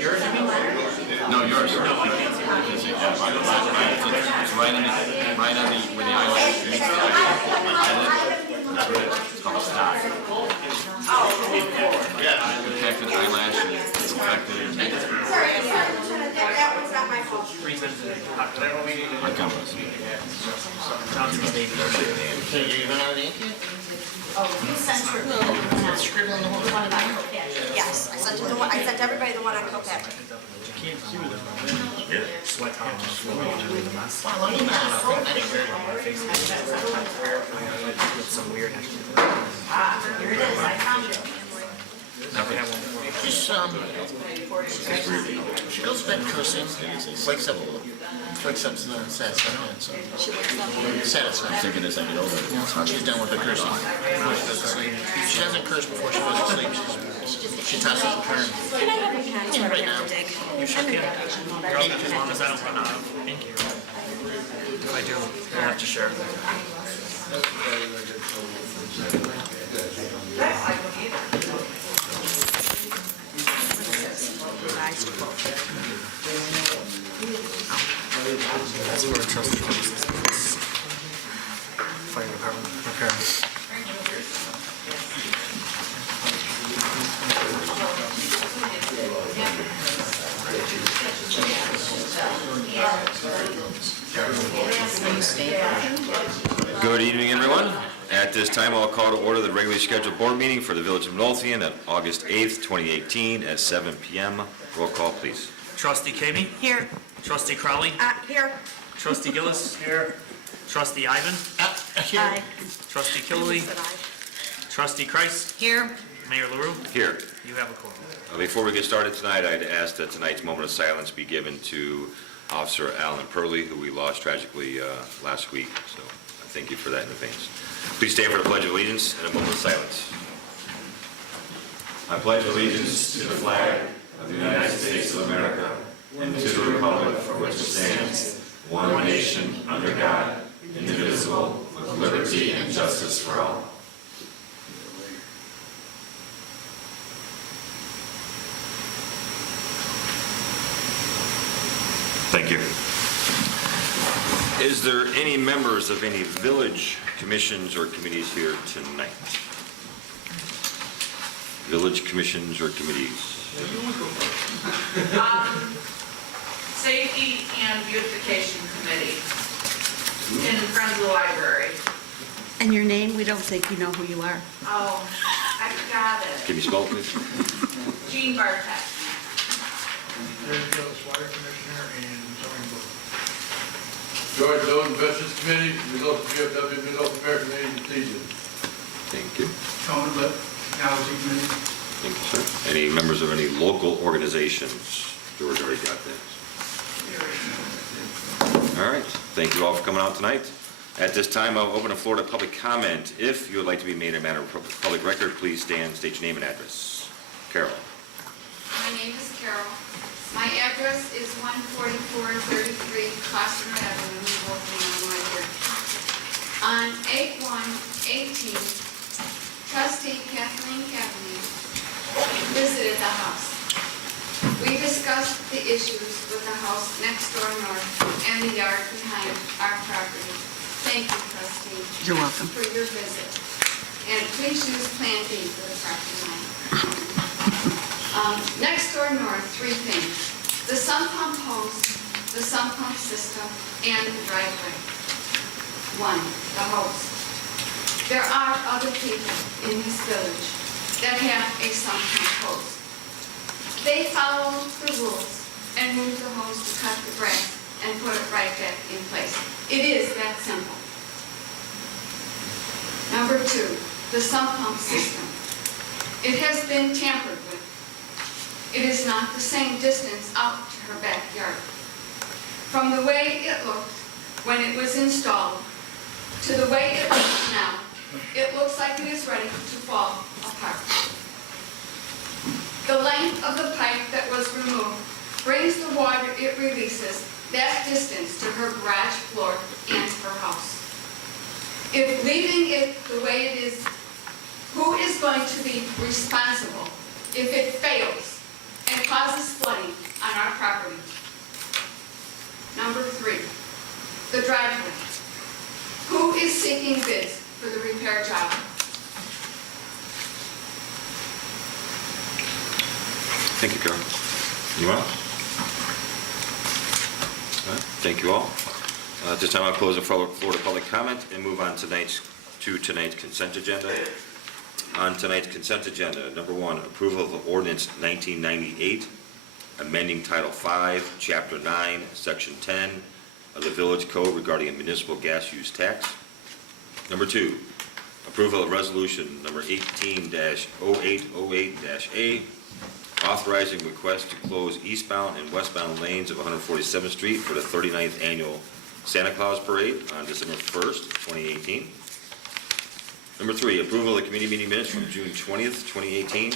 Yours, you mean? No, yours. No, I can't see it. It's right on the, where the eyelash meets the eyelid. It's called a stock. Infected eyelash and it's infected. Sorry, that one's not my fault. 3 times a day. I come with you. You're going out of ink yet? Oh, you sent her. Scribble on the whole One on Kilpatrick. Yes, I sent him the one, I sent everybody the one on Kilpatrick. Sweat tolerance. Well, let me know. I didn't hear it. With some weird extra. Ah, here it is, I found it. Never had one before. Just, she goes to bed cursing, wakes up satisfied, so. Satisfied. Thinking as I get older. She's done with the cursing. Before she goes to sleep. She doesn't curse before she goes to sleep. She tosses and turns. Can I have a pen? Yeah, right now. You sure can. As long as I don't run out of ink here. If I do, we'll have to share. That's where trust is. Fire department repair. Good evening, everyone. At this time, I'll call to order the regularly scheduled board meeting for the Village of Midlothian on August 8th, 2018 at 7 p.m. Roll call, please. Trustee Kami? Here. Trustee Crowley? Here. Trustee Gillis? Here. Trustee Ivan? Aye. Trustee Killeley? Trustee Kreis? Here. Mayor LaRue? Here. You have a quorum. Before we get started tonight, I'd ask that tonight's moment of silence be given to Officer Alan Purley, who we lost tragically last week. So I thank you for that in advance. Please stand for the Pledge of Allegiance and a moment of silence. I pledge allegiance to the flag of the United States of America and to the republic for which it stands, one nation, under God, indivisible, with liberty and justice for all. Thank you. Is there any members of any village commissions or committees here tonight? Village commissions or committees? Safety and Beautification Committee in front of the library. And your name, we don't think you know who you are. Oh, I got it. Can you spell it, please? Jean Bartek. There's Gillis, Water Commissioner, and zoning board. George Loden, Veterans Committee, Midlothian VFW, Midlothian American Legion. Thank you. Tony Lip, Housing Committee. Thank you, sir. Any members of any local organizations? George already got that. All right. Thank you all for coming out tonight. At this time, I'll open the floor to public comment. If you would like to be made a matter of public record, please stand, state your name and address. Carol. My name is Carol. My address is 14433 Kloster Avenue, Midlothian, Illinois. On 8/1/18, Trustee Kathleen Kavanagh visited the house. We discussed the issues with the house next door north and the yard behind our property. Thank you, Trustee. You're welcome. For your visit. And please use Plan B for the property line. Next door north, 3 things. The sump pump hose, the sump pump system, and the driveway. 1, the hose. There are other people in this village that have a sump pump hose. They follow the rules and move the hose to cut the grass and put it right back in place. It is that simple. Number 2, the sump pump system. It has been tampered with. It is not the same distance out to her backyard. From the way it looked when it was installed to the way it looks now, it looks like it is ready to fall apart. The length of the pipe that was removed brings the water it releases that distance to her garage floor and her house. If leaving it the way it is, who is going to be responsible if it fails and causes flooding on our property? Number 3, the driveway. Who is seeking bids for the repair job? Thank you, Carol. Anyone else? All right, thank you all. At this time, I'll close the floor to public comment and move on to tonight's consent agenda. On tonight's consent agenda, number 1, approval of ordinance 1998, amending Title 5, Chapter 9, Section 10 of the Village Code regarding a municipal gas use tax. Number 2, approval of resolution number 18-0808-A, authorizing request to close eastbound and westbound lanes of 147th Street for the 39th Annual Santa Claus Parade on December 1st, 2018. Number 3, approval of the committee meeting minutes from June 20th, 2018.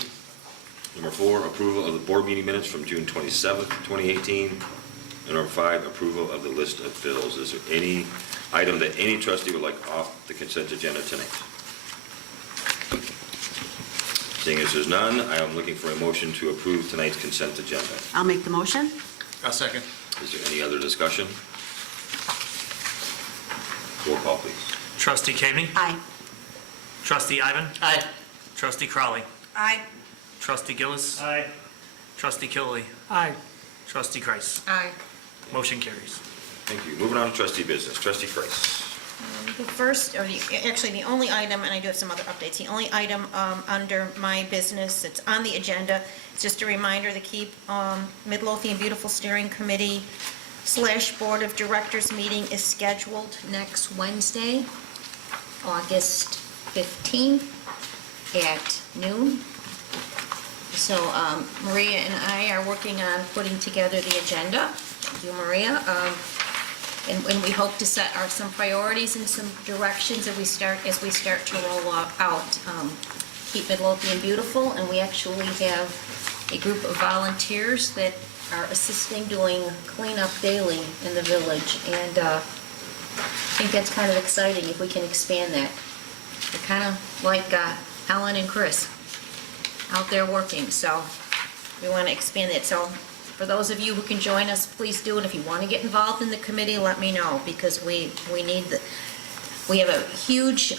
Number 4, approval of the board meeting minutes from June 27th, 2018. And number 5, approval of the list of bills. Is there any item that any trustee would like off the consent agenda tonight? Seeing as there's none, I am looking for a motion to approve tonight's consent agenda. I'll make the motion. I'll second. Is there any other discussion? Roll call, please. Trustee Kaveny? Aye. Trustee Ivan? Aye. Trustee Crowley? Aye. Trustee Gillis? Aye. Trustee Killelea? Aye. Trustee Kreis? Aye. Motion carries. Thank you. Moving on to trustee business. Trustee Kreis. The first, actually, the only item, and I do have some other updates, the only item under my business that's on the agenda, it's just a reminder to keep Midlothian Beautiful Steering Committee / Board of Directors meeting is scheduled next Wednesday, August 15th at noon. So Maria and I are working on putting together the agenda. Thank you, Maria. And we hope to set some priorities and some directions as we start to roll out Keep Midlothian Beautiful. And we actually have a group of volunteers that are assisting doing cleanup daily in the village. And I think that's kind of exciting if we can expand that. They're kind of like Ellen and Chris out there working. So we want to expand it. So for those of you who can join us, please do it. If you want to get involved in the committee, let me know, because we have a huge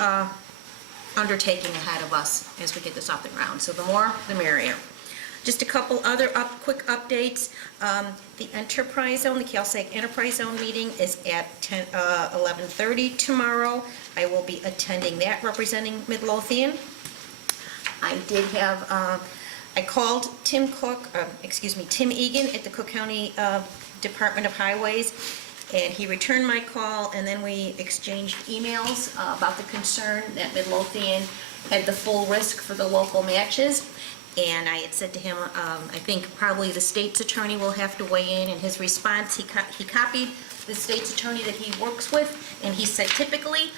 undertaking ahead of us as we get this off the ground. So the more, the merrier. Just a couple other quick updates. The Enterprise Zone, the Calsag Enterprise Zone meeting is at 11:30 tomorrow. I will be attending that, representing Midlothian. I did have, I called Tim Egan at the Cook County Department of Highways, and he returned my call, and then we exchanged emails about the concern that Midlothian had the full risk for the local matches. And I had said to him, I think probably the state's attorney will have to weigh in. In his response, he copied the state's attorney that he works with, and he said typically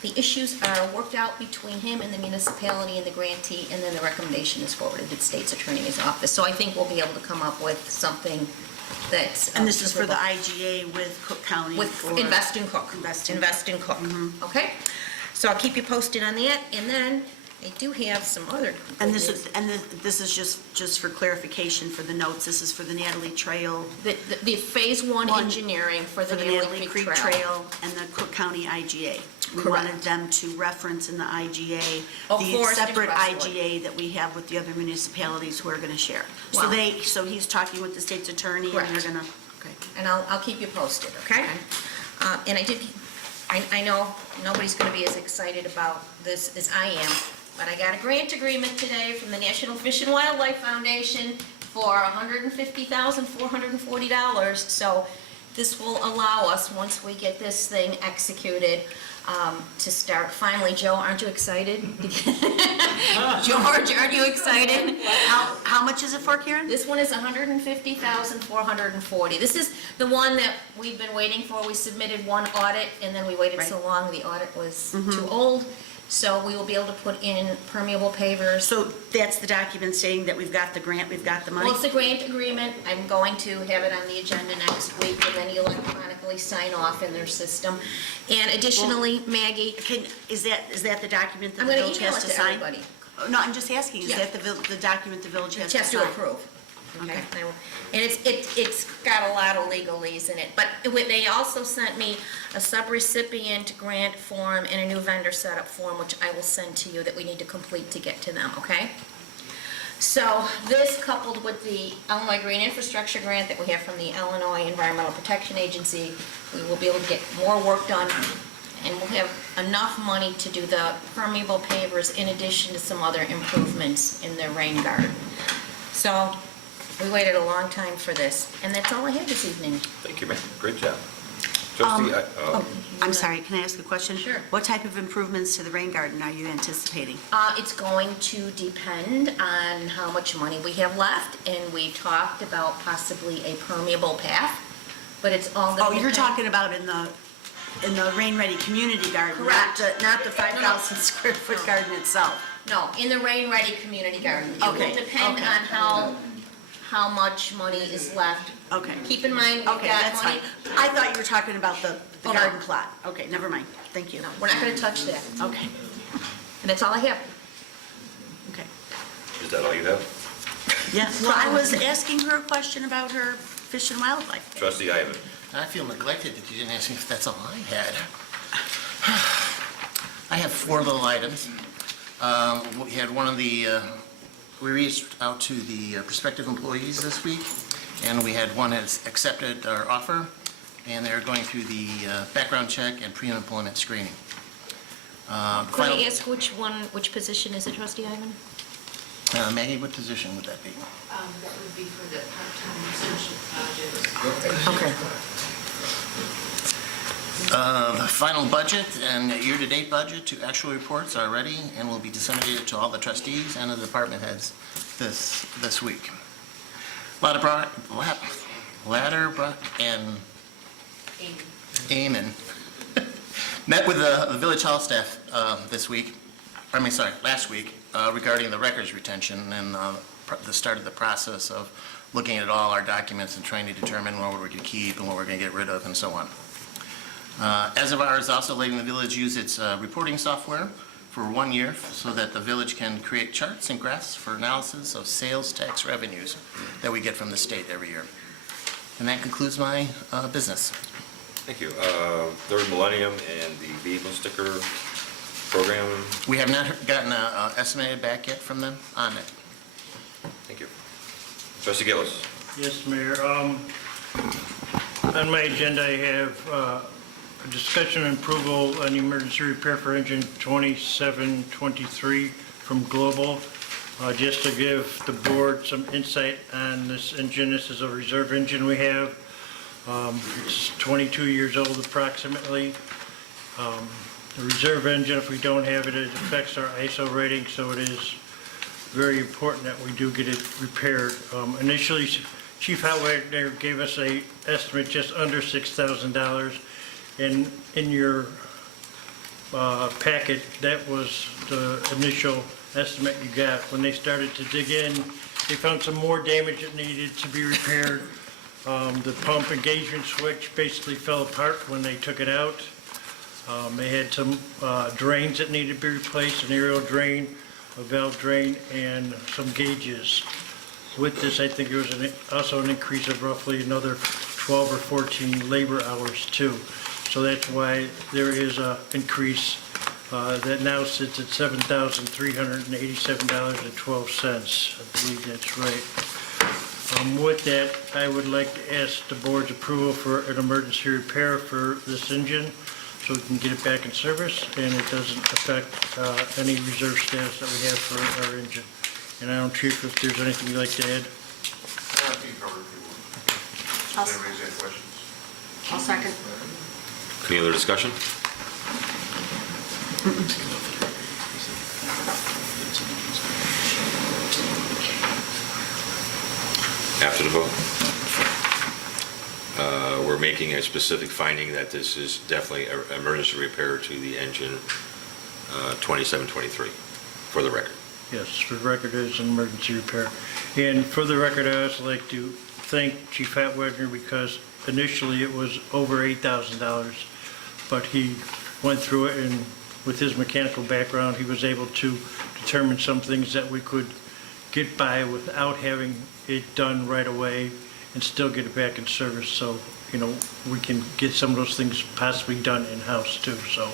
the issues are worked out between him and the municipality and the grantee, and then the recommendation is forwarded to the state's attorney's office. So I think we'll be able to come up with something that's... And this is for the IGA with Cook County? With Invest in Cook. Invest in Cook. Mm-hmm. Okay? So I'll keep you posted on that, and then I do have some other... And this is just for clarification for the notes, this is for the Natalie Trail? The Phase 1 engineering for the Natalie Creek Trail. And the Cook County IGA. We Correct. wanted them to reference in the IGA, the Forest separate Expressway. IGA that we have with the other municipalities who are going to share. Wow. So he's talking with the state's attorney, Correct. and they're going to, okay. And I'll keep you posted, okay? And I know nobody's going to be as excited about this as I am, but I got a grant agreement today from the National Fish and Wildlife Foundation for $150,440. So this will allow us, once we get this thing executed, to start finally. Joe, aren't you excited? George, aren't you excited? How much is it for, Karen? This one is $150,440. This is the one that we've been waiting for. We submitted one audit, and then we waited so long, the audit was too old. So we will be able to put in permeable pavers. So that's the document saying that we've got the grant, we've got the money? Well, it's a grant agreement. I'm going to have it on the agenda next week, and then you electronically sign off in their system. And additionally, Maggie, Is that the document that I'm the going to village email has it to to sign? everybody. No, I'm just asking, is Yeah. that the document the village has to Just sign? to approve. Okay. Okay. And it's got a lot of legalese in it, but they also sent me a sub-recipient grant form and a new vendor setup form, which I will send to you that we need to complete to get to them, okay? So this coupled with the Illinois Green Infrastructure Grant that we have from the Illinois Environmental Protection Agency, we will be able to get more work done, and we'll have enough money to do the permeable pavers in addition to some other improvements in the rain garden. So we waited a long time for this, and that's all I have this evening. Thank you, ma'am. Great job. Trustee, I'm sorry, can I ask a question? Sure. What type of improvements to the rain garden are you anticipating? It's going to depend on how much money we have left, and we talked about possibly a permeable path, but it's all Oh, going to you're depend. talking about in the rain-ready community garden, Correct. not the 5,000 square foot garden itself. No, in the rain-ready community garden. It Okay, will depend okay. on how much money is left. Okay. Keep in mind, we've Okay, got that's money. fine. I thought you were talking about the Oh, no. garden plot. Okay, never mind. Thank you. No, we're not going to touch that, Okay, and that's all I have. okay. is that all you have? Yes, well, I was asking her a question about her fish and wildlife. Trustee Ivan? I feel neglected that you didn't ask me if that's all I had. I have 4 little items. We had one of the, we reached out to the prospective employees this week, and we had one that's accepted our offer, and they're going through the background check and pre-employment screening. Could I Final- ask which position is it, Trustee Ivan? Maggie, what position would that be? That would be for the part-time essential project. Okay. The final budget and year-to-date budget to actual reports are ready and will be disseminated to all the trustees and the department heads this week. Amen. Met with the village hall staff last week regarding the records retention and the start of the process of looking at all our documents and trying to determine what we're going to keep and what we're going to get rid of and so on. As of ours, also letting the village use its reporting software for 1 year so that the village can create charts and graphs for analysis of sales tax revenues that we get from the state every year. And that concludes my business. Thank you. Third Millennium and the vehicle sticker program. We have not gotten an estimated back yet from them on it. Thank you. Trustee Gillis? Yes, Mayor. On my agenda, I have a discussion and approval on emergency repair for engine 2723 from Global. Just to give the board some insight on this engine, this is a reserve engine we have. It's 22 years old approximately. The reserve engine, if we don't have it, it affects our ISO rating, so it is very important that we do get it repaired. Initially, Chief Howard gave us a estimate just under $6,000, and in your packet, that was the initial estimate you got. When they started to dig in, they found some more damage that needed to be repaired. The pump engagement switch basically fell apart when they took it out. They had some drains that needed to be replaced, an aerial drain, a valve drain, and some gauges. With this, I think there was also an increase of roughly another 12 or 14 labor hours too. So that's why there is an increase that now sits at $7,387.12. I believe that's right. With that, I would like to ask the board's approval for an emergency repair for this engine so we can get it back in service and it doesn't affect any reserve status that we have for our engine. And I don't know, Chief, if there's anything you'd like to add? I'll second. Any other discussion? After the vote. We're making a specific finding that this is definitely an emergency repair to the engine 2723, for the record. Yes, for the record, it is an emergency repair. And for the record, I'd also like to thank Chief Hatwagner because initially it was over $8,000, but he went through it and with his mechanical background, he was able to determine some things that we could get by without having it done right away and still get it back in service. So, we can get some of those things possibly done in-house too. So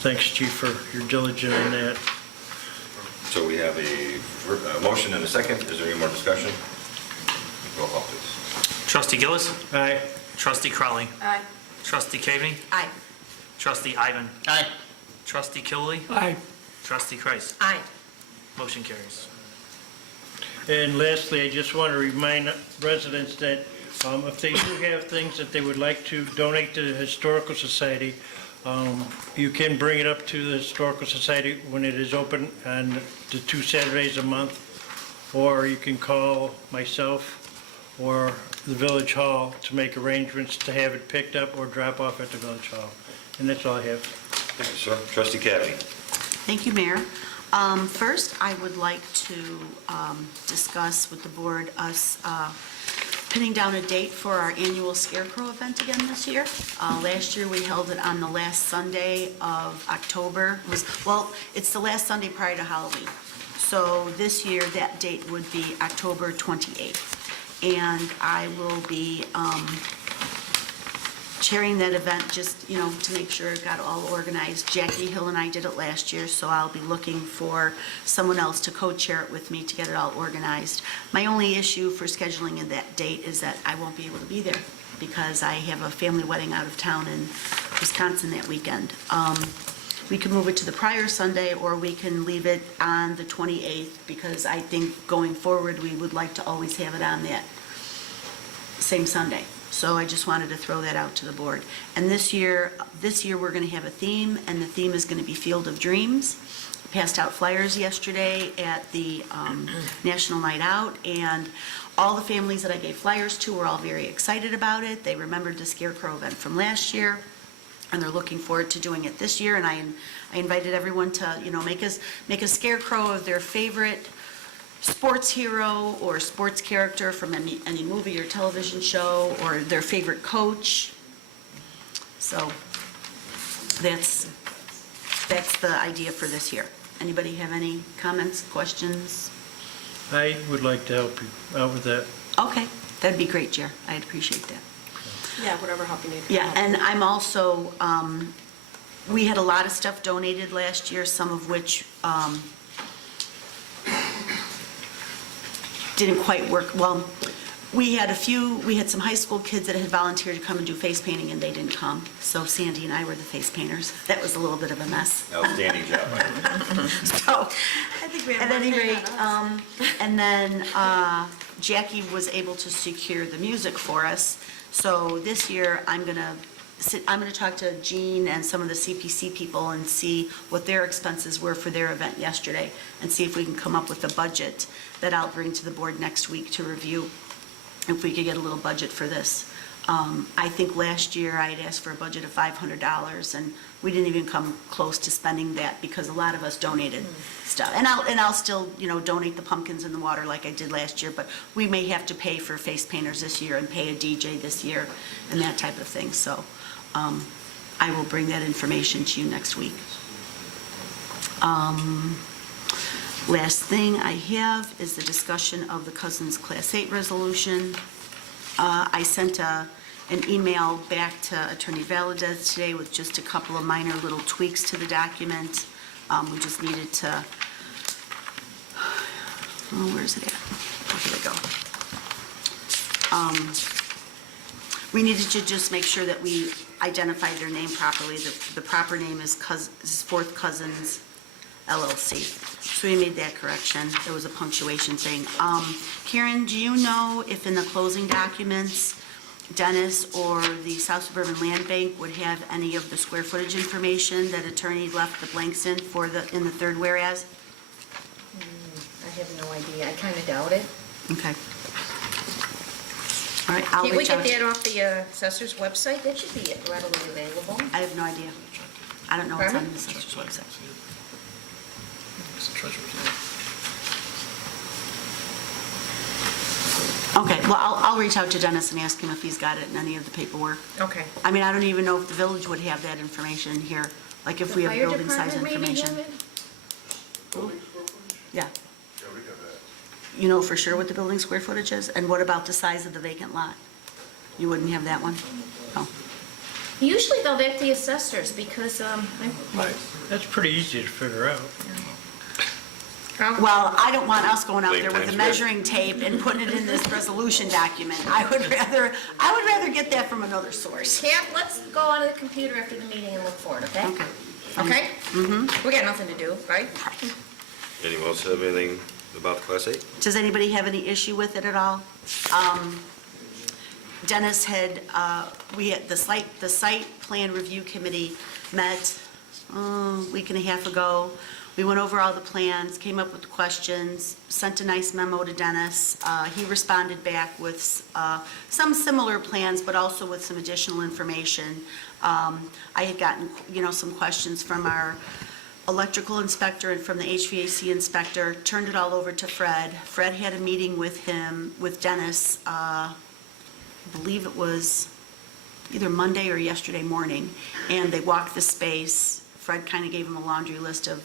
thanks, Chief, for your diligence in that. So we have a motion and a second. Is there any more discussion? Roll call, please. Trustee Gillis. Aye. Trustee Crowley. Aye. Trustee Caveny. Aye. Trustee Ivan. Aye. Trustee Killiely. Aye. Trustee Kreis. Aye. Motion carries. And lastly, I just want to remind residents that if they do have things that they would like to donate to the Historical Society, you can bring it up to the Historical Society when it is open on the 2 Saturdays a month, or you can call myself or the Village Hall to make arrangements to have it picked up or drop off at the Village Hall. And that's all I have. Thank you, sir. Trustee Cavany. Thank you, Mayor. First, I would like to discuss with the board us pinning down a date for our annual Scarecrow event again this year. Last year, we held it on the last Sunday of October. It's the last Sunday prior to Halloween. So this year, that date would be October 28th. And I will be chairing that event just, to make sure it got all organized. Jackie Hill and I did it last year, so I'll be looking for someone else to co-chair it with me to get it all organized. My only issue for scheduling in that date is that I won't be able to be there because I have a family wedding out of town in Wisconsin that weekend. We can move it to the prior Sunday, or we can leave it on the 28th, because I think going forward, we would like to always have it on that same Sunday. So I just wanted to throw that out to the board. And this year we're going to have a theme, and the theme is going to be Field of Dreams. Passed out flyers yesterday at the National Night Out, and all the families that I gave flyers to were all very excited about it. They remembered the Scarecrow event from last year, and they're looking forward to doing it this year. And I invited everyone to, make a scarecrow of their favorite sports hero or sports character from any movie or television show, or their favorite coach. So that's the idea for this year. Anybody have any comments, questions? I would like to help you out with that. Okay, that'd be great, Jer. I'd appreciate that. Yeah, whatever help you need. Yeah, and I'm also, we had a lot of stuff donated last year, some of which didn't quite work. Well, we had some high school kids that had volunteered to come and do face painting, and they didn't come. So Sandy and I were the face painters. That was a little bit of a mess. Outstanding job. So, I think we have at one any thing rate, on us. and then Jackie was able to secure the music for us. So this year, I'm gonna talk to Jean and some of the CPC people and see what their expenses were for their event yesterday, and see if we can come up with a budget that I'll bring to the board next week to review, if we could get a little budget for this. I think last year I had asked for a budget of $500, and we didn't even come close to spending that because a lot of us donated stuff. And I'll still, donate the pumpkins in the water like I did last year, but we may have to pay for face painters this year and pay a DJ this year and that type of thing. So I will bring that information to you next week. Last thing I have is the discussion of the Cousins Class 8 resolution. I sent an email back to Attorney Valadez today with just a couple of minor little tweaks to the document. We just needed to, where's it at? Oh, here we go. We needed to just make sure that we identified their name properly. The proper name is Fourth Cousins LLC. So we made that correction. There was a punctuation thing. Karen, do you know if in the closing documents, Dennis or the South Suburban Land Bank would have any of the square footage information that attorney left the blanks in in the third whereas? I have no idea. I kind of doubt it. Okay. All right, I'll Can't we reach out. get that off the assessor's website? That should be readily available. I have no idea. I don't know what's on Pardon? the assessor's website. Okay, well, I'll reach out to Dennis and ask him if he's got it in any of the paperwork. Okay. I mean, I don't even know if the village would have that information here Like if we have building size information. Building square footage? Yeah. Yeah, we got that. You know for sure what the building square footage is? And what about the size of the vacant lot? You wouldn't have that one? No. Usually though, they're the assessors because, That's pretty easy to figure out. Well, I don't want us going out Lake there with Times a Square. measuring tape and putting it in this resolution document. I would rather get that from another source. Tab, let's go onto the computer after the meeting and look for it, okay? Okay. Okay? Mm-hmm. We got nothing to do, right? Anyone else have anything about the Class 8? Does anybody have any issue with it at all? Dennis had, we had, the site plan review committee met a week and a half ago. We went over all the plans, came up with questions, sent a nice memo to Dennis. He responded back with some similar plans, but also with some additional information. I had gotten, some questions from our electrical inspector and from the HVAC inspector, turned it all over to Fred. Fred had a meeting with him, with Dennis, I believe it was either Monday or yesterday morning, and they walked the space. Fred kind of gave him a laundry list of,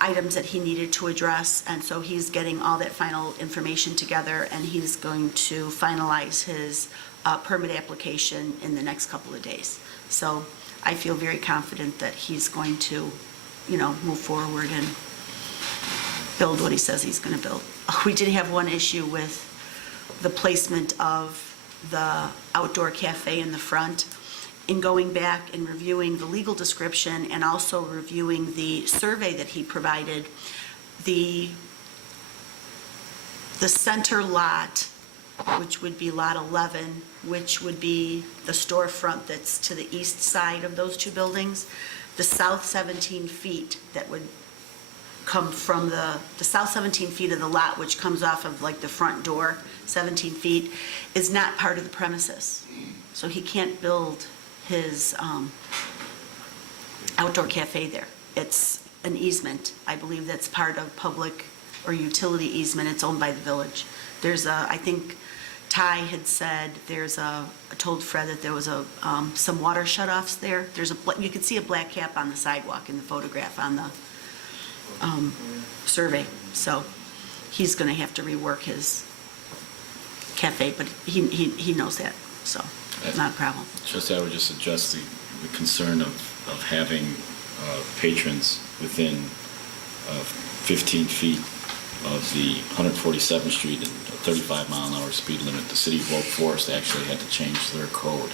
items that he needed to address, and so he's getting all that final information together, and he's going to finalize his permit application in the next couple of days. So I feel very confident that he's going to, move forward and build what he says he's going to build. We did have one issue with the placement of the outdoor cafe in the front. In going back and reviewing the legal description and also reviewing the survey that he provided, the center lot, which would be lot 11, which would be the storefront that's to the east side of those two buildings, the south 17 feet that would come from the south 17 feet of the lot, which comes off of like the front door, 17 feet, is not part of the premises. So he can't build his outdoor cafe there. It's an easement. I believe that's part of public or utility easement. It's owned by the village. There's I think Ty had said I told Fred that there was some water shutoffs there. You could see a black cap on the sidewalk in the photograph on the survey. So he's going to have to rework his cafe, but he knows that, so not a problem. I would just address the concern of having patrons within 15 feet of the 147th Street and a 35-mile-an-hour speed limit. The city of Oak Forest actually had to change their code,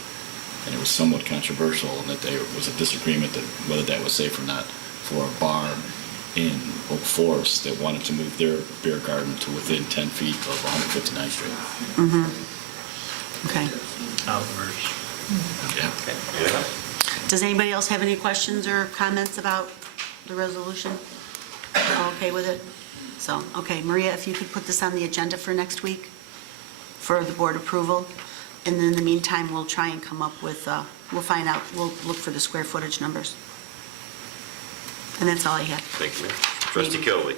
and it was somewhat controversial in that there was a disagreement that whether that was safe or not for a bar in Oak Forest that wanted to move their beer garden to within 10 feet of 159th Street. Okay. Outwards. Yeah. Does anybody else have any questions or comments about the resolution? All okay with it? So, okay, Maria, if you could put this on the agenda for next week for the board approval, and in the meantime, we'll try and come up with, we'll look for the square footage numbers. And that's all I have. Thank you, Mayor. Trustee Kilby.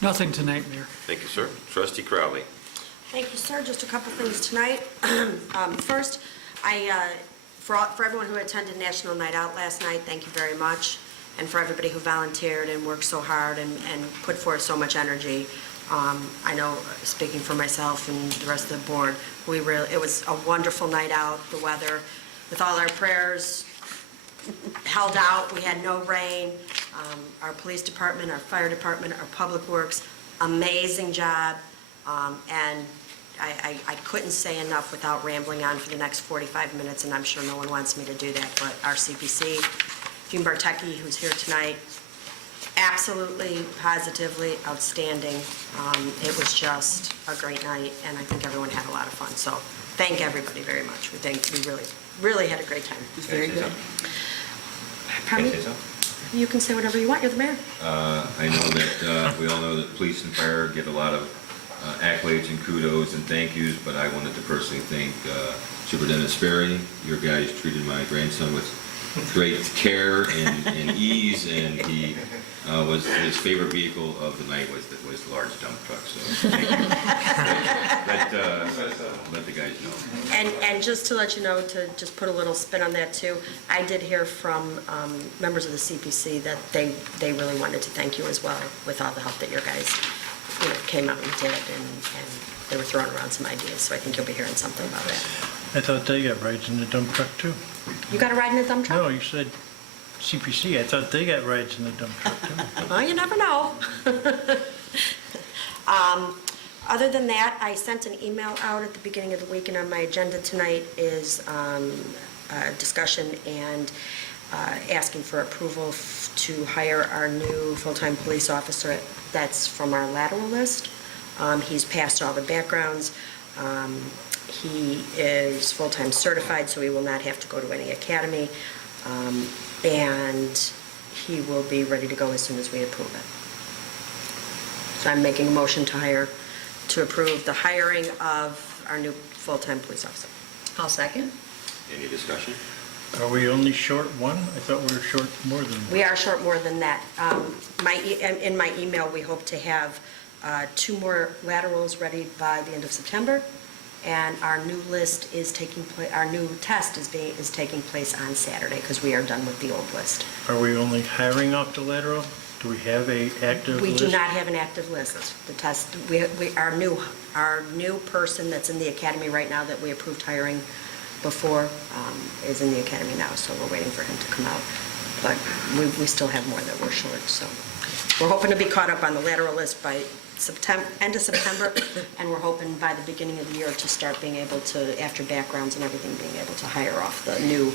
Nothing tonight, Mayor. Thank you, sir. Trustee Crowley. Thank you, sir. Just a couple things tonight. First, for everyone who attended National Night Out last night, thank you very much. And for everybody who volunteered and worked so hard and put forth so much energy. I know, speaking for myself and the rest of the board, it was a wonderful night out. The weather, with all our prayers, held out. We had no rain. Our police department, our fire department, our public works, amazing job. And I couldn't say enough without rambling on for the next 45 minutes, and I'm sure no one wants me to do that, but our CPC, June Bartecki, who's here tonight, absolutely, positively outstanding. It was just a great night, and I think everyone had a lot of fun. So thank everybody very much. We really had a great time. It was very good. Pardon me? You can say whatever you want. You're the mayor. I know that we all know that police and fire get a lot of accolades and kudos and thank yous, but I wanted to personally thank Superintendent Sperry. Your guys treated my grandson with great care and ease, and his favorite vehicle of the night was the large dump truck. So thank you. Let the guys know. And just to let you know, to just put a little spin on that too, I did hear from members of the CPC that they really wanted to thank you as well with all the help that your guys, came out and did, and they were throwing around some ideas, so I think you'll be hearing something about that. I thought they got rides in the dump truck too. You got a ride in a dump truck? No, you said CPC. I thought they got rides in the dump truck too. Well, you never know. Other than that, I sent an email out at the beginning of the week, and on my agenda tonight is a discussion and asking for approval to hire our new full-time police officer. That's from our lateral list. He's passed all the backgrounds. He is full-time certified, so he will not have to go to any academy. And he will be ready to go as soon as we approve it. So I'm making a motion to approve the hiring of our new full-time police officer. I'll second. Any discussion? Are we only short one? I thought we were short more than one. We are short more than that. In my email, we hope to have 2 more laterals ready by the end of September, and our new list is taking place, our new test is taking place on Saturday, because we are done with the old list. Are we only hiring off the lateral? Do we have a active We list? do not have an active list. The test, our new person that's in the academy right now that we approved hiring before is in the academy now, so we're waiting for him to come out. But we still have more that we're short, so. We're hoping to be caught up on the lateral list by end of September, and we're hoping by the beginning of the year to start being able to, after backgrounds and everything, being able to hire off the new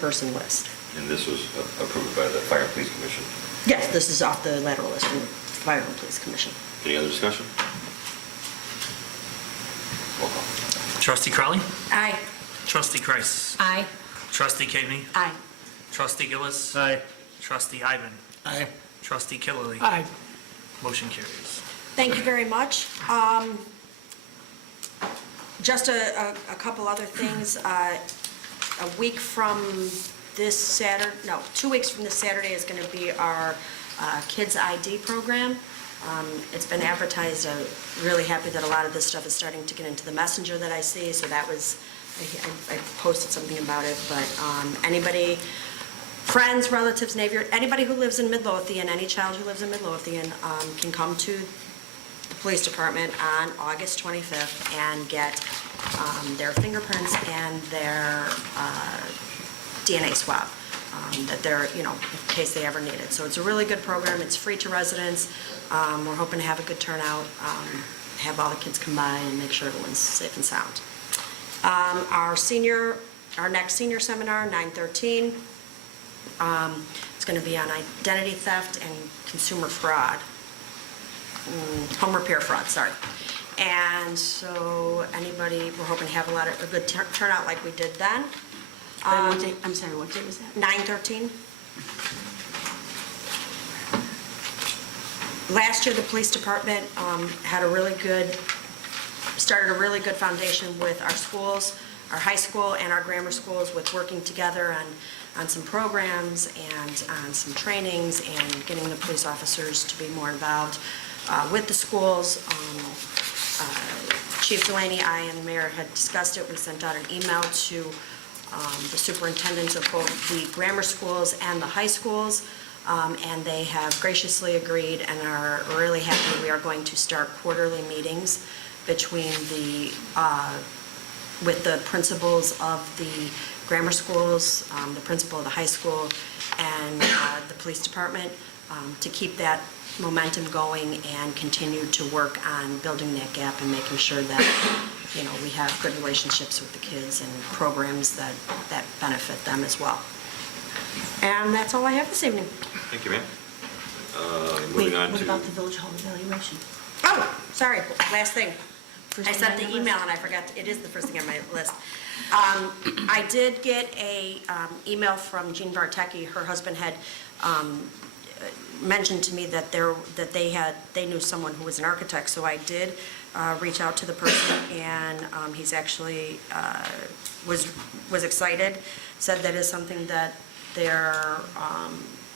person list. And this was approved by the Fire and Police Commission. Yes, this is off the lateral list from the Fire and Police Commission. Any other discussion? Roll call. Trustee Crowley. Aye. Trustee Kreis. Aye. Trustee Kaveny. Aye. Trustee Gillis. Aye. Trustee Ivan. Aye. Trustee Killily. Aye. Motion carries. Thank you very much. Just a couple other things. A week from this Saturday, no, 2 weeks from this Saturday is going to be our Kids ID program. It's been advertised. I'm really happy that a lot of this stuff is starting to get into the messenger that I see, so that was, I posted something about it, but anybody, friends, relatives, neighbor, anybody who lives in Midlothian, any child who lives in Midlothian can come to the police department on August 25th and get their fingerprints and their DNA swab, that they're, in case they ever need it. So it's a really good program. It's free to residents. We're hoping to have a good turnout, have all the kids come by and make sure everyone's safe and sound. Our next senior seminar, 9/13, it's going to be on identity theft and consumer fraud, home repair fraud, sorry. And so we're hoping to have a good turnout like we did then. What day- I'm sorry, what day was that? 9/13. Last year, the police department started a really good foundation with our schools, our high school and our grammar schools, with working together on some programs and on some trainings and getting the police officers to be more involved with the schools. Chief Delaney, I, and the mayor had discussed it. We sent out an email to the superintendents of both the grammar schools and the high schools, and they have graciously agreed and are really happy. We are going to start quarterly meetings with the principals of the grammar schools, the principal of the high school, and the police department to keep that momentum going and continue to work on building that gap and making sure that we have good relationships with the kids and programs that benefit them as well. And that's all I have this evening. Thank you, ma'am. Wait, Moving on what to... about the village hall evaluation? Oh, sorry, last thing. First I thing sent on the your email list? and I forgot, it is the first thing on my list. I did get a email from Jean Bartecki. Her husband had mentioned to me that they knew someone who was an architect, so I did reach out to the person, and he's actually was excited, said that is something that their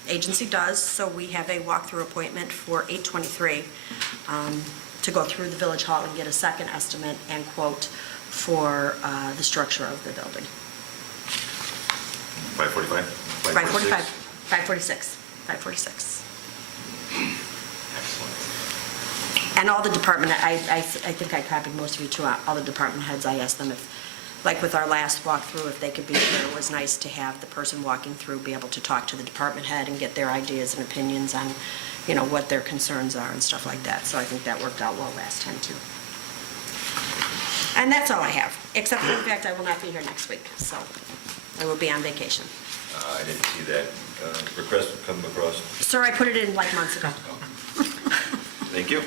agency does, so we have a walkthrough appointment for 8/23 to go through the village hall and get a second estimate and quote for the structure of the building. 545? 545, 546, 546. Excellent. And all the department, I think I copied most of you too, all the department heads, I asked them if, like with our last walkthrough, if they could be here. It was nice to have the person walking through be able to talk to the department head and get their ideas and opinions on, you know, what their concerns are and stuff like that. So I think that worked out well last time too. And that's all I have, except for the fact I will not be here next week, so I will be on vacation. I didn't see that request come across. Sir, I put it in like months ago. Thank you.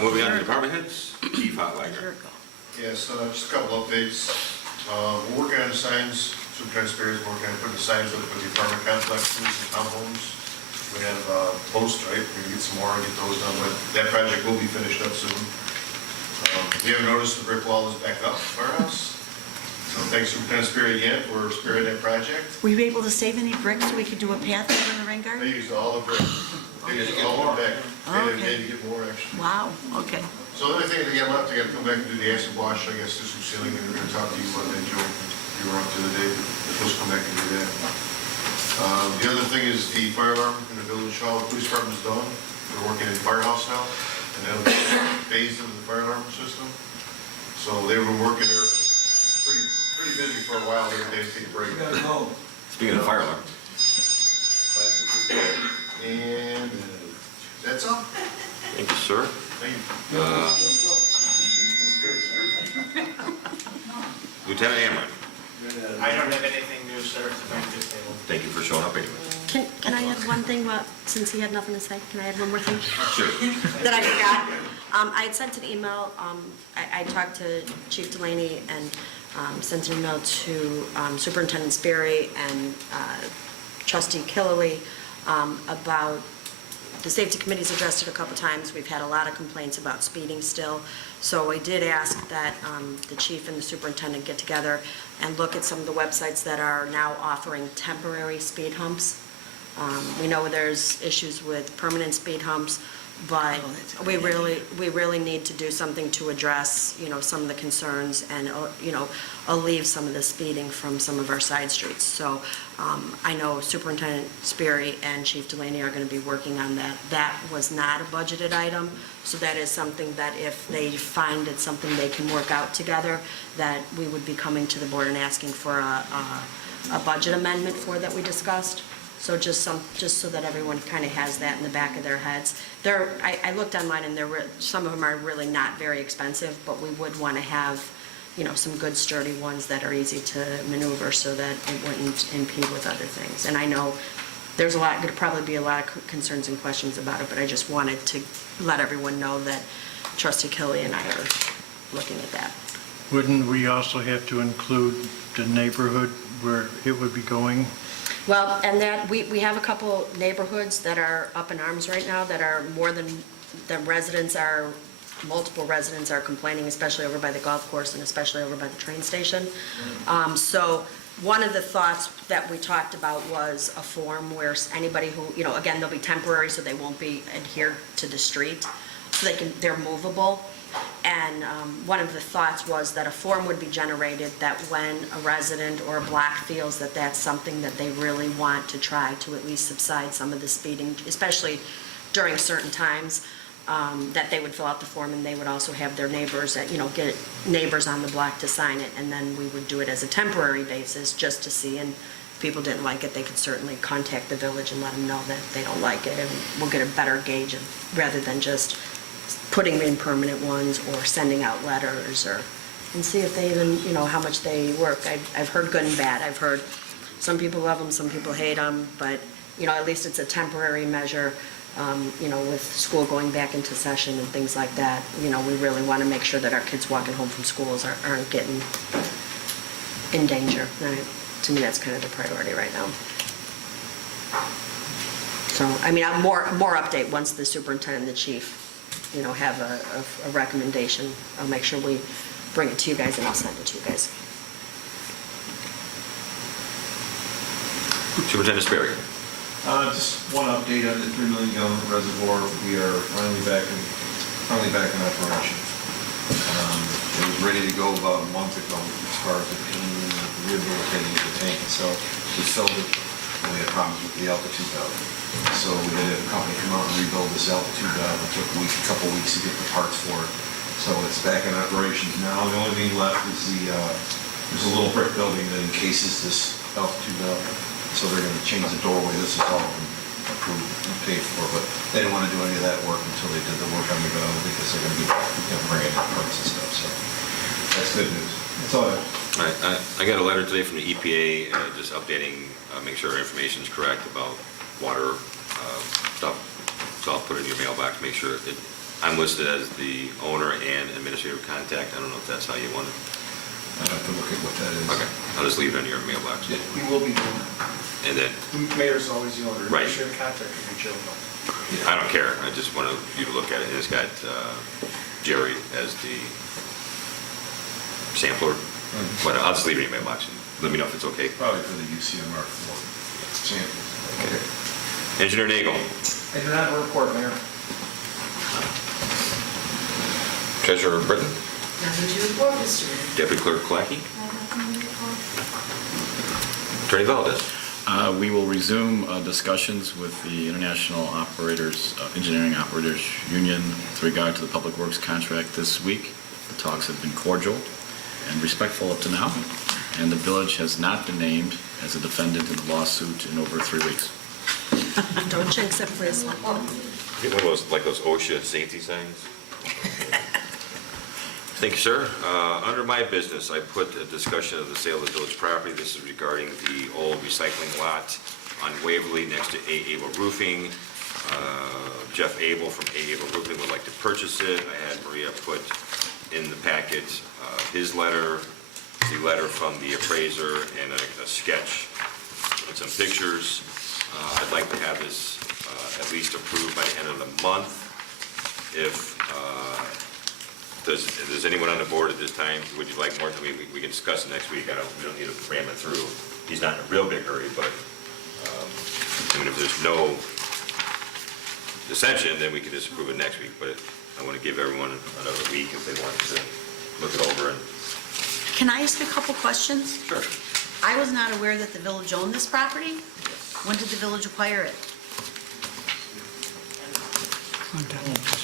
Moving on to department heads, Chief A year Hotlager. ago. Yes, just a couple updates. We're working on the signs, Superintendent Spears, we're working on putting the signs up for the apartment complexes and townhomes. We have posts, right, we're gonna get some more and get those done, but that project will be finished up soon. We haven't noticed the brick wall is back up for us. So thanks Superintendent Spears again for spearheading that project. Were you able to save any bricks so we could do a path over in the rain They garden? used all the bricks. They used all the back. Oh, They okay. had to get more actually. Wow, okay. So the only thing they got left, they got to come back and do the acid wash, I guess, do some sealing, and we're gonna talk to you about that, Joe. You were up the other day, they're supposed to come back and do that. The other thing is the fire alarm in the village hall, the police department's done. We're working in the firehouse now, and that'll be phased into the fire alarm system. So they were working there pretty busy for a while, every day, take a break. Speaking of fire alarm. And that's all. Thank you, sir. Thank you. Lieutenant Amron, I don't have anything new, sir, to bring to the table. thank you for showing up anyway. Can I add one thing, since he had nothing to say? Can I add one more thing? Sure. That I forgot. I had sent an email, I talked to Chief Delaney and sent an email to Superintendent Sperry and Trustee Killily about, the safety committee's addressed it a couple times. We've had a lot of complaints about speeding still. So I did ask that the chief and the superintendent get together and look at some of the websites that are now offering temporary speed humps. We know there's issues with permanent speed humps, but we really need to do something to address, you know, some of the concerns and, you know, alleviate some of the speeding from some of our side streets. So I know Superintendent Sperry and Chief Delaney are going to be working on that. That was not a budgeted item, so that is something that if they find it's something they can work out together, that we would be coming to the board and asking for a budget amendment for that we discussed. So just so that everyone kind of has that in the back of their heads. I looked online and some of them are really not very expensive, but we would want to have, you know, some good sturdy ones that are easy to maneuver so that it wouldn't impede with other things. And I know there's going to probably be a lot of concerns and questions about it, but I just wanted to let everyone know that Trustee Kelly and I are looking at that. Wouldn't we also have to include the neighborhood where it would be going? Well, and that, we have a couple neighborhoods that are up in arms right now that are more than, the residents are, multiple residents are complaining, especially over by the golf course and especially over by the train station. So one of the thoughts that we talked about was a form where anybody who, you know, again, they'll be temporary, so they won't be adhered to the street, so they're movable. And one of the thoughts was that a form would be generated that when a resident or a block feels that that's something that they really want to try to at least subside some of the speeding, especially during certain times, that they would fill out the form and they would also have their neighbors, you know, get neighbors on the block to sign it, and then we would do it as a temporary basis just to see, and if people didn't like it, they could certainly contact the village and let them know that they don't like it, and we'll get a better gauge of, rather than just putting in permanent ones or sending out letters, or, and see if they even, you know, how much they work. I've heard good and bad. I've heard some people love them, some people hate them, but, you know, at least it's a temporary measure. You know, with school going back into session and things like that, you know, we really want to make sure that our kids walking home from schools aren't getting in danger. Right? To me, that's kind of the priority right now. So, I mean, more update once the superintendent and the chief, you know, have a recommendation. I'll make sure we bring it to you guys and I'll send it to you guys. Superintendent Sperry. Just one update on the 3 million gallon reservoir. We are finally back in finally back in operation. It was ready to go about a month ago as far as the cleaning and rehabilitating of the tank itself. We filled it, and we had problems with the altitude valve. So we had a company come out and rebuild this altitude valve. It took a couple weeks to get the parts for it. So it's back in operations now. The only thing left is there's a little brick building that encases this altitude valve. So they're going to change the doorway. This is all been approved and paid for, but they didn't want to do any of that work until they did the work on the valve because they're going to be bringing in parts and stuff. So that's good news. That's all I have. I got a letter today from the EPA, just updating, make sure our information is correct about water stuff. So I'll put it in your mailbox, make sure I'm listed as the owner and administrative contact. I don't know if that's how you want it. I'd have to look at what that is. Okay, I'll just leave it in your mailbox. Yeah. We will be doing that. And then, The mayor's always the owner. Right. Share contact with Joe. I don't care, I just wanted you to look at it. And it's got Jerry as the sampler. But I'll just leave it in your mailbox. Let me know if it's okay. Probably for the UCMR for samples. Okay. Engineer Nagel. I do not have a report, Mayor. Treasurer Britton. Nothing to report, Mr. Mayor. Deputy Clerk Clackey. I have nothing to report. Attorney Valdez. We will resume discussions with the International Operators, Engineering Operators Union with regard to the Public Works contract this week. The talks have been cordial and respectful up to now, and the village has not been named as a defendant in the lawsuit in over 3 weeks. Don't jinx it, please. Get one of those, like those OSHA safety signs. Thank you, sir. Under my business, I put a discussion of the sale of the village property. This is regarding the old recycling lot on Waverly next to A. Abel Roofing. Jeff Abel from A. Abel Roofing would like to purchase it. I had Maria put in the packet his letter, the letter from the appraiser, and a sketch with some pictures. I'd like to have this at least approved by the end of the month. If does anyone on the board at this time, would you like more? I mean, we can discuss it next week. We don't need to ram it through. He's not in a real big hurry, but I mean, if there's no dissension, then we can just approve it next week. But I want to give everyone another week if they want to look it over. And Can I ask a couple questions? sure. I was not aware that the village owned this property. When did the village acquire it?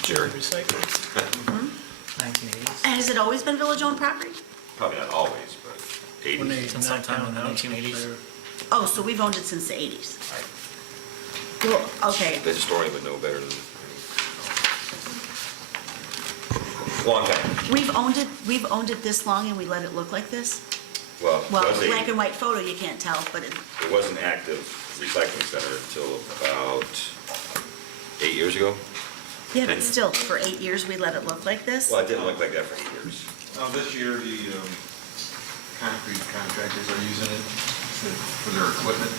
Jerry. Has it always been village-owned property? Probably not always, but 80s. When they Since knocked sometime down in the houses 1980s. there. Oh, so we've owned it since the 80s. Well, okay. The historian would know better than long time. We've owned it this long and we let it look like this? Well, Well, it was black and white photo, you can't tell, but it was an active recycling center until about 8 years ago. yeah, but still, for 8 years, we let it look like this? Well, it didn't look like that for 8 years. This year, the concrete contractors are using it for their equipment.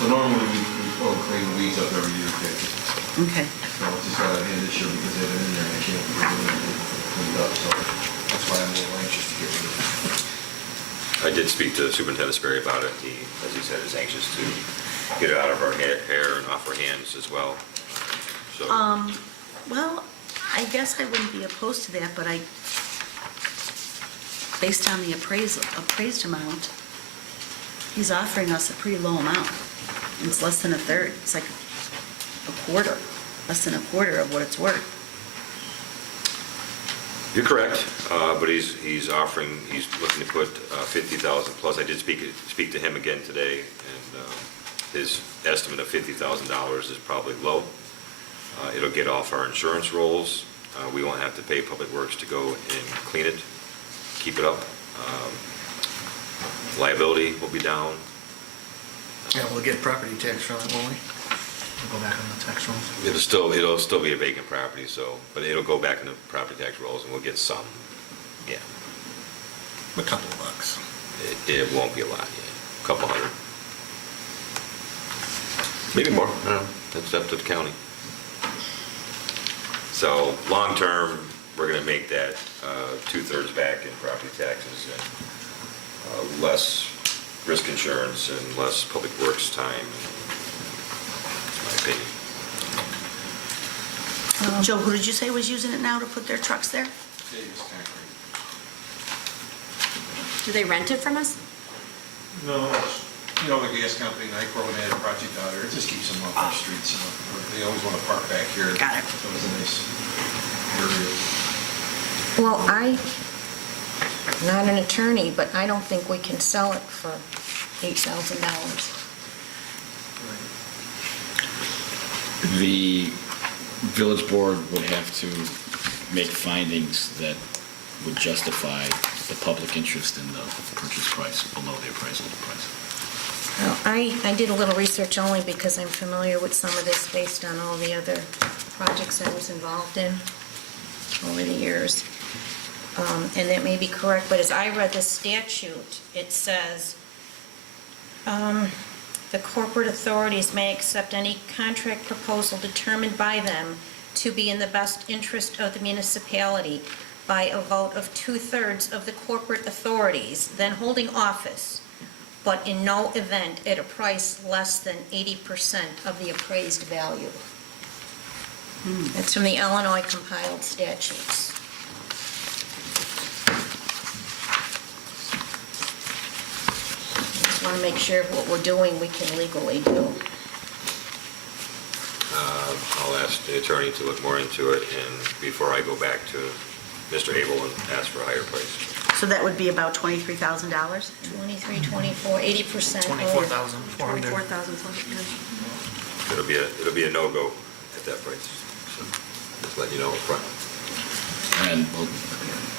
So normally we clean the weeds up every year. Okay. So it's just got a hand this year because they've been in there and they can't get it cleaned up. So that's why I'm a little anxious to get rid of it. I did speak to Superintendent Sperry about it. He, as he said, is anxious to get it out of our hair and off our hands as well. So, Well, I guess I wouldn't be opposed to that, but based on the appraised amount, he's offering us a pretty low amount. It's less than a third. It's like a quarter, less than a quarter of what it's worth. you're correct, but he's looking to put 50,000 plus. I did speak to him again today, and his estimate of $50,000 is probably low. It'll get off our insurance rolls. We won't have to pay Public Works to go and clean it, keep it up. Liability will be down. Yeah, we'll get property tax from it, won't we? We'll go back on the tax rolls. It'll still be a vacant property, but it'll go back in the property tax rolls, and we'll get some. Yeah, A couple of bucks. it won't be a lot. Yeah, a couple hundred, maybe more. I don't know. That's up to the county. So long term, we're going to make that 2/3 back in property taxes and less risk insurance and less Public Works time. That's my opinion. Joe, who did you say was using it now to put their trucks there? Davis Concrete. Do they rent it from us? No, it's, you know, the gas company, Nypro, and they had a project out there, it just keeps them off our streets, you know. They always want to park back here. Got it. So it was a nice area. Well, I'm not an attorney, but I don't think we can sell it for $8,000. The village board would have to make findings that would justify the public interest in the purchase price below the appraisal price. Well, I did a little research only because I'm familiar with some of this based on all the other projects I was involved in over the years. And that may be correct, but as I read the statute, it says, the corporate authorities may accept any contract proposal determined by them to be in the best interest of the municipality by a vote of 2/3 of the corporate authorities then holding office, but in no event at a price less than 80% of the appraised value. That's from the Illinois compiled statutes. Just want to make sure what we're doing, we can legally do. I'll ask the attorney to look more into it, and before I go back to Mr. Abel and ask for a higher price. So that would be about $23,000? 23, 24, 80% over. 24,400. 24,000. It'll be a no-go at that price. So just let you know up front. And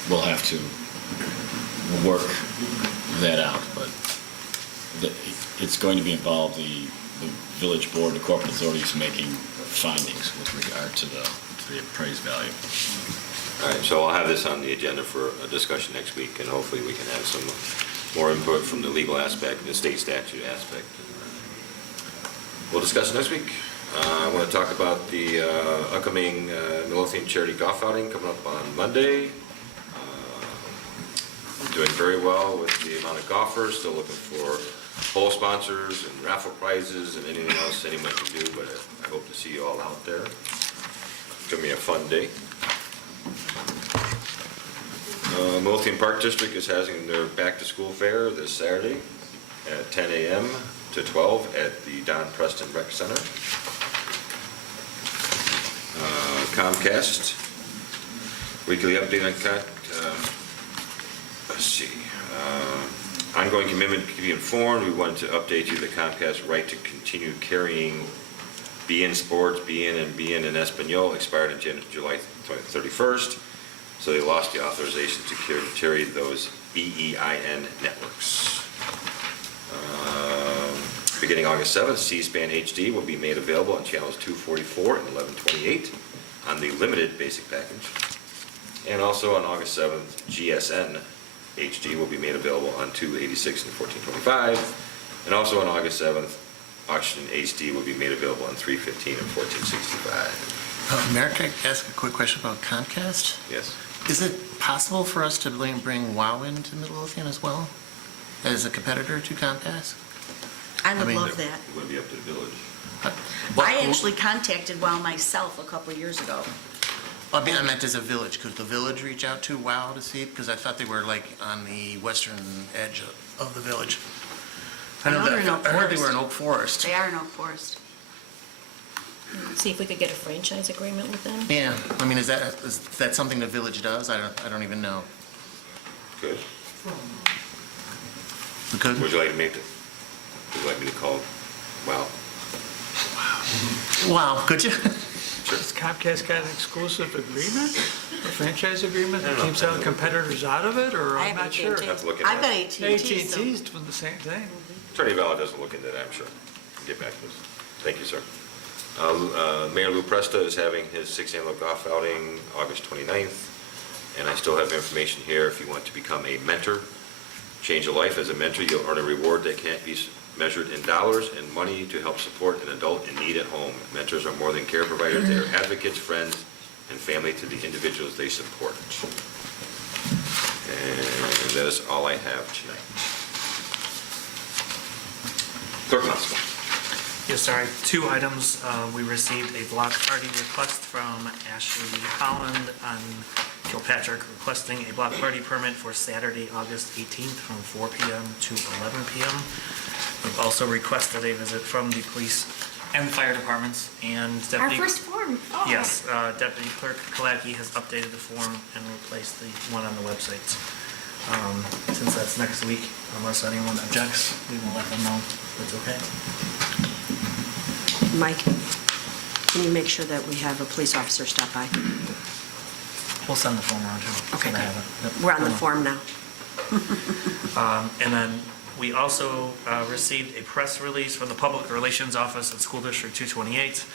we'll have to work that out, but it's going to be involved, the village board, the corporate authorities making findings with regard to the appraised value. All right, so I'll have this on the agenda for a discussion next week, and hopefully we can have some more input from the legal aspect, the state statute aspect. We'll discuss it next week. I want to talk about the upcoming Midlothian charity golf outing coming up on Monday. Doing very well with the amount of golfers, still looking for hole sponsors and raffle prizes and anything else anyone can do, but I hope to see you all out there. It's going to be a fun day. Midlothian Park District is having their back-to-school fair this Saturday at 10 a.m. to 12 at the Don Preston Rec Center. Comcast, weekly update on let's see. Ongoing commitment to be informed. We wanted to update you the Comcast right to continue carrying BN Sports, BN and Espanol expired on July 31st. So they lost the authorization to carry those BEIN networks. Beginning August 7th, C-SPAN HD will be made available on channels 244 and 1128 on the limited basic package. And also on August 7th, GSN HD will be made available on 286 and 1425. And also on August 7th, Oxygen HD will be made available on 315 and 1465. Mayor, can I ask a quick question about Comcast? Yes. Is it possible for us to bring WOW into Midlothian as well, as a competitor to Comcast? I would mean, love that. It would be up to the village. I actually contacted WOW myself a couple of years ago. I meant as a village. Could the village reach out to WOW to see? Because I thought they were like on the western edge of the village. I know they're in Oak I heard they Forest. were in Oak Forest. They are in Oak Forest. See if we could get a franchise agreement with them. Yeah, I mean, is that something the village does? I don't even know. Good. We could? Would you like to make it? Would you like me to call? Wow. Wow, could you? Has Comcast got an exclusive agreement, a franchise agreement that keeps other competitors out of it, or I I'm have not sure? AT&T. Have to look into I've got that. AT&T, so. AT&T's doing the same thing. Attorney Vella doesn't look into that, I'm sure. Get back to us. Thank you, sir. Mayor Lou Presta is having his 6th annual golf outing August 29th. And I still have information here if you want to become a mentor. Change a life as a mentor, you'll earn a reward that can't be measured in dollars and money to help support an adult in need at home. Mentors are more than care providers. They are advocates, friends, and family to the individuals they support. And that is all I have tonight. Clerk Constable. Yes, sorry, 2 items. We received a block party request from Ashley Holland on Kilpatrick requesting a block party permit for Saturday, August 18th from 4 PM to 11 PM. We've also requested a visit from the police and the fire departments and Our Deputy... first form. Oh. Yes, Deputy Clerk Kalaki has updated the form and replaced the one on the website. Since that's next week, unless anyone objects, we will let them know it's okay. Mike, can you make sure that we have a police officer stop by? We'll send the form around too. Okay, so they good. have it. Yep. We're on the form now. And then we also received a press release from the Public Relations Office at School District 228.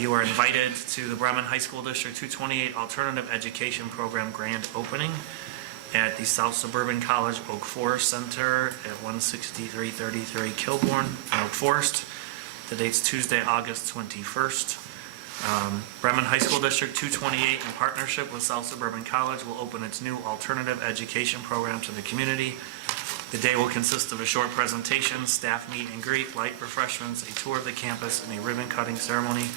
You are invited to the Bremen High School District 228 Alternative Education Program grand opening at the South Suburban College Oak Forest Center at 16333 Kilbourne, Oak Forest. The date's Tuesday, August 21st. Bremen High School District 228, in partnership with South Suburban College, will open its new alternative education program to the community. The day will consist of a short presentation, staff meet and greet, light refreshments, a tour of the campus, and a ribbon-cutting ceremony.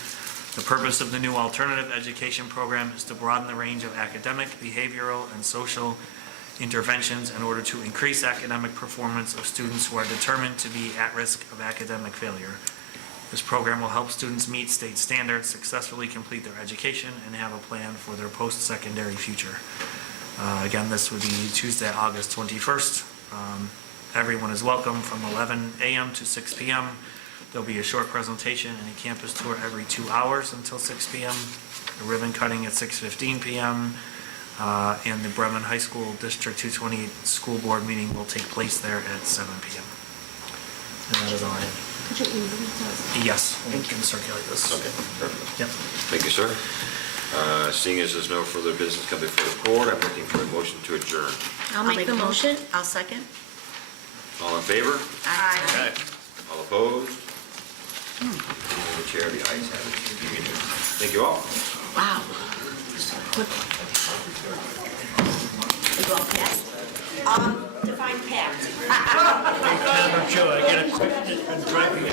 The purpose of the new alternative education program is to broaden the range of academic, behavioral, and social interventions in order to increase academic performance of students who are determined to be at risk of academic failure. This program will help students meet state standards, successfully complete their education, and have a plan for their post-secondary future. Again, this would be Tuesday, August 21st. Everyone is welcome from 11 a.m. to 6 p.m. There'll be a short presentation and a campus tour every 2 hours until 6 p.m., a ribbon cutting at 6:15 p.m., and the Bremen High School District 228 School Board meeting will take place there at 7 p.m. And that is all I have. Could you email it to us? Yes, we can circulate this. Okay, perfect. Yep. Thank you, sir. Seeing as there's no further business coming before the board, I'm looking for a motion to adjourn. I'll make the motion. I'll second. All in favor? Aye. All opposed? The chair, the ayes have it. Thank you all. Wow. You all passed? Define packed. Hey, Tom or Joe, I got a question that's been driving me.